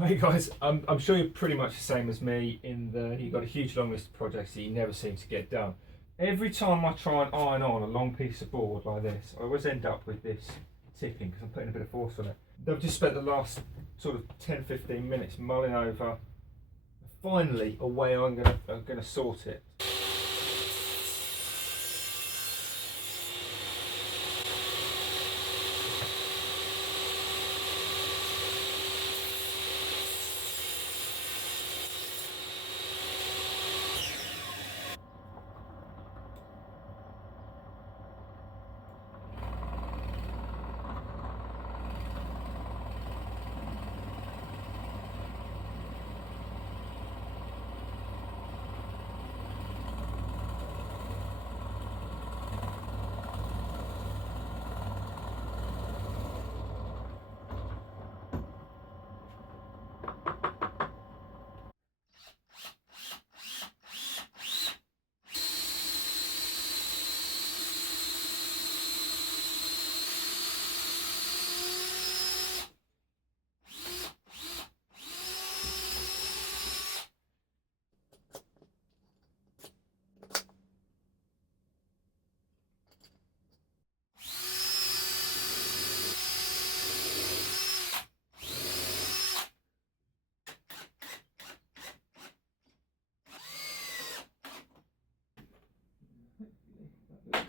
Hey guys, I'm sure you're pretty much the same as me in that you've got a huge long list of projects that you never seem to get done. Every time I try and iron on a long piece of board like this, I always end up with this tipping because I'm putting a bit of force on it. I've just spent the last sort of 10-15 minutes mulling over finally a way I'm gonna sort it.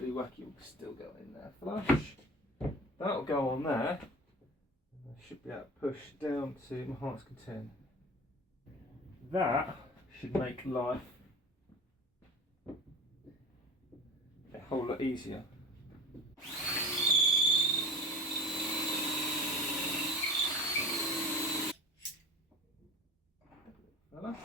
The wacky will still go in there flush. That'll go on there. I should be able to push down to my heart's content. That should make life a whole lot easier. Fella.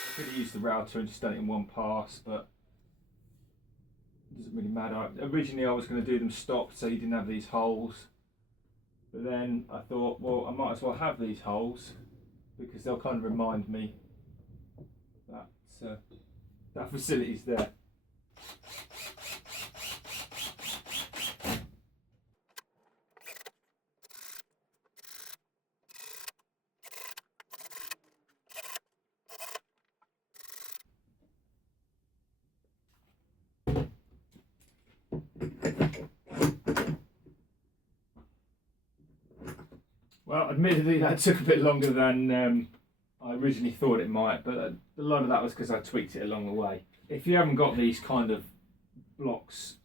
I could have used the router and just done it in one pass, but it doesn't really matter. Originally I was going to do them stopped so you didn't have these holes, but then I thought, well, I might as well have these holes because they'll kind of remind me that that facility's there. Well, admittedly that took a bit longer than I originally thought it might, but a lot of that was because I tweaked it along the way. If you haven't got these kind of blocks,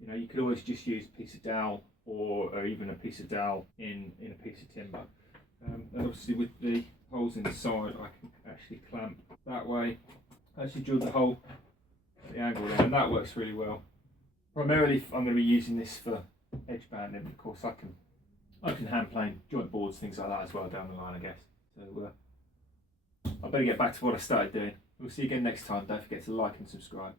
you know, you could always just use a piece of dowel or even a piece of dowel in a piece of timber. And obviously with the holes in the side, I can actually clamp that way. Actually drill the hole at the angle there, and that works really well. Primarily I'm going to be using this for edge banding, but of course I can hand plane joint boards, things like that as well down the line, I guess. So I better get back to what I started doing. We'll see you again next time. Don't forget to like and subscribe.